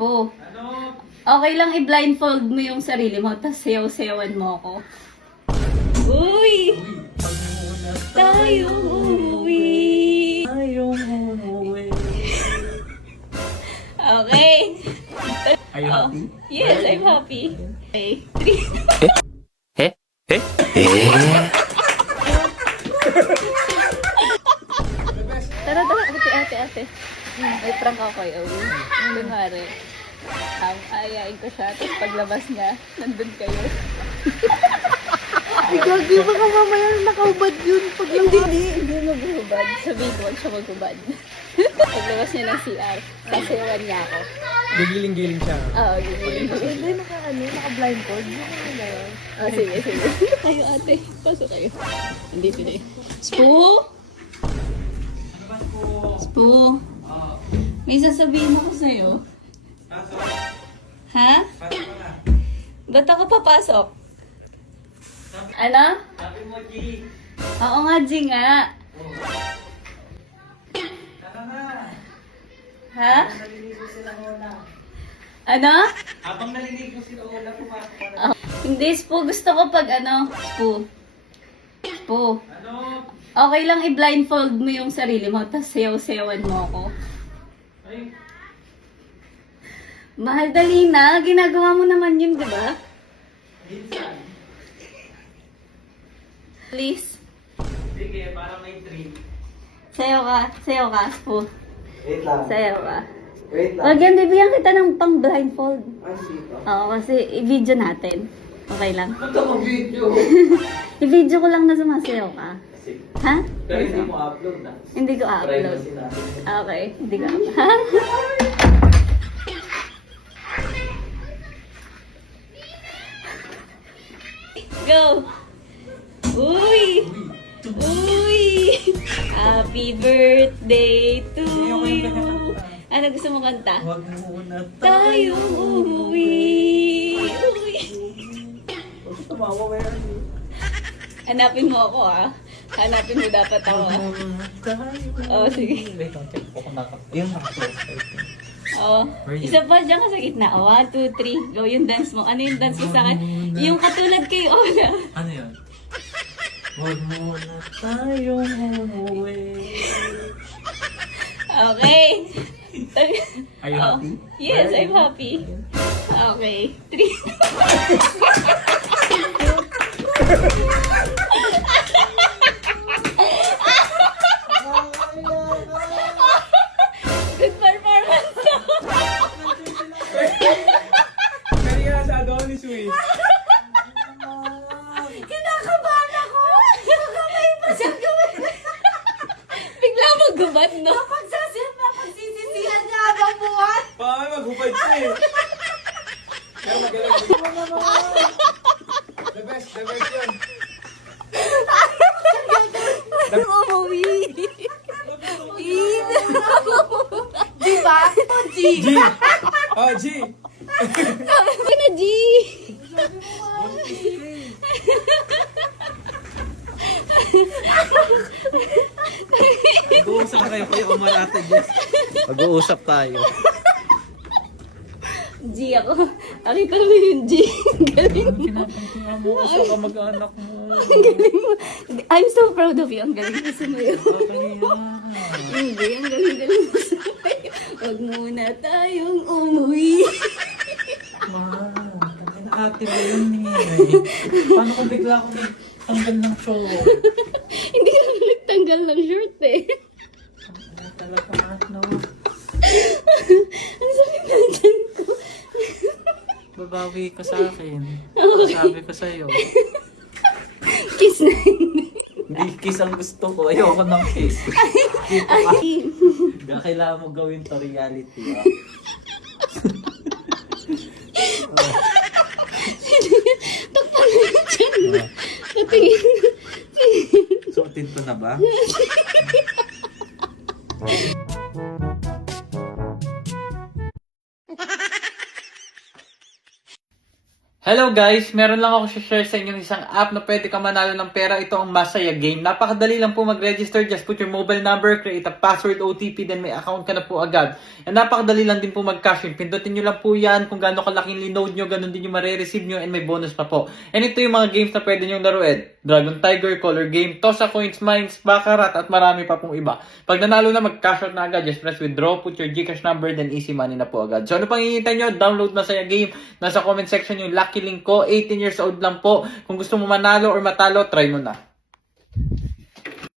Po. Okay lang i-blindfold mo yung sarili mo, tapos sayaw-sayawan mo ako. Uy! Tayong umuwi! Okay. Are you happy? Yes, I'm happy. Okay. 3. Tara, ate. May prank ako kay Owie. Yung lunwari. Ayain ko siya, tapos paglabas niya, nandun kayo. Gagi, baka mamaya nakaubad yun pag Hindi maghubad. Sabihin ko, huwag siya maghubad. Paglabas niya ng CR, kasayawan niya ako. Gigiling-giling siya. Oo, gigiling. Hindi, naka-blindfold. Ano na yun? Sige. Kayo ate, pasok kayo. Hindi sila eh. Spoo! Spoo! May sasabihin ako sa'yo. Ha? Ba't ako papasok? Ano? Sabi mo, G. Oo nga, G nga. Tara na. Ha? Naliligo sila una. Ano? Habang naliligo sila una, pumasok ka na. Hindi, Spoo. Gusto ko pag Spoo. Spoo. Ano? Okay lang i-blindfold mo yung sarili mo, tapos sayaw-sayawan mo ako. Ay, Mahal, dali na. Ginagawa mo naman yun, di ba? minsan. Please. Sige, para may treat. Sayaw ka, Spoo. Wait lang. Sayaw ka. Wait Wag yan, bibigyan kita ng pang blindfold. Ay, sito. Oo, kasi i-video natin. Okay lang. Ba't ako video? I-video ko lang na sumasayaw ka. Sige. Ha? Pero hindi mo upload na. Hindi ko upload. Privacy natin. Okay, hindi ko upload. Ha? Go! Uy! Uy! Happy birthday to you! Ano gusto mo kanta? Huwag muna Tayong umuwi! Uy! Huwag tumawa, where are you? Hanapin mo ako Hanapin mo dapat ako Oo, sige. Wait, check ko kung yung naka-close. Oo. Isa pa dyan ka sa gitna. 1, 2, 3. Go yung dance mo. Ano yung dance mo sa akin? Yung katulad kay Ola. Ano yun? Huwag muna tayong umuwi. Okay. Are you happy? Yes, I'm happy. Okay. 3. Good performance. Kanina sa Adonis, Wee. Kinakabahan ako. Baka may pasyang gawin. Bigla magubad, no? Pagsisisihan niya habang buwan. Baka may maghubad siya eh. Pero magaling. The best yun. Umuwi. Di ba? G. G! Oh, G! Sabi ko na, G. Mag-uusap kayo kayo umarate, Jess. Mag-uusap tayo. G ako. Nakita mo yung G. Galing mo. Pinapantingan mo sa kamag-anak mo. Ang galing mo. I'm so proud of you. Ang galing mo sumayo. Hindi, ang galing mo sumayo. Huwag muna tayong umuwi. Ate mo yun eh. Paano kung bigla akong tanggal ng show? Hindi na nagtanggal ng shirt eh. Talaga ano? Ang sakit na dyan ko. Babawi ka sa akin. Sabi ko sa'yo. Kiss na hindi. Hindi kiss ang gusto ko. Ayoko ng kiss. Ay. Kailangan mo gawin to reality. Takpan na dyan. Patingin. Suotin ko na ba? Hello guys, meron lang ako share sa inyo isang app na pwede ka manalo ng pera. Ito ang Masaya Game. Napakadali lang po mag-register. Just put your mobile number, create a password, OTP, then may account ka na po agad. And napakadali lang din po mag-cash in. Pindutin nyo lang po yan kung gaano kalaking load nyo, ganun din yung marireceive nyo, and may bonus pa po. And ito yung mga games na pwede nyo laruin. Dragon Tiger, Color Game, Toss a Coins, Mines, Baccarat, at marami pa pong iba. Pag nanalo na, mag-cash out na agad. Just press withdraw, put your Gcash number, then easy money na po agad. So ano pang hihintay nyo? Download Masaya Game. Nasa comment section yung lucky link ko. 18 years old lang po. Kung gusto mo manalo or matalo, try mo na.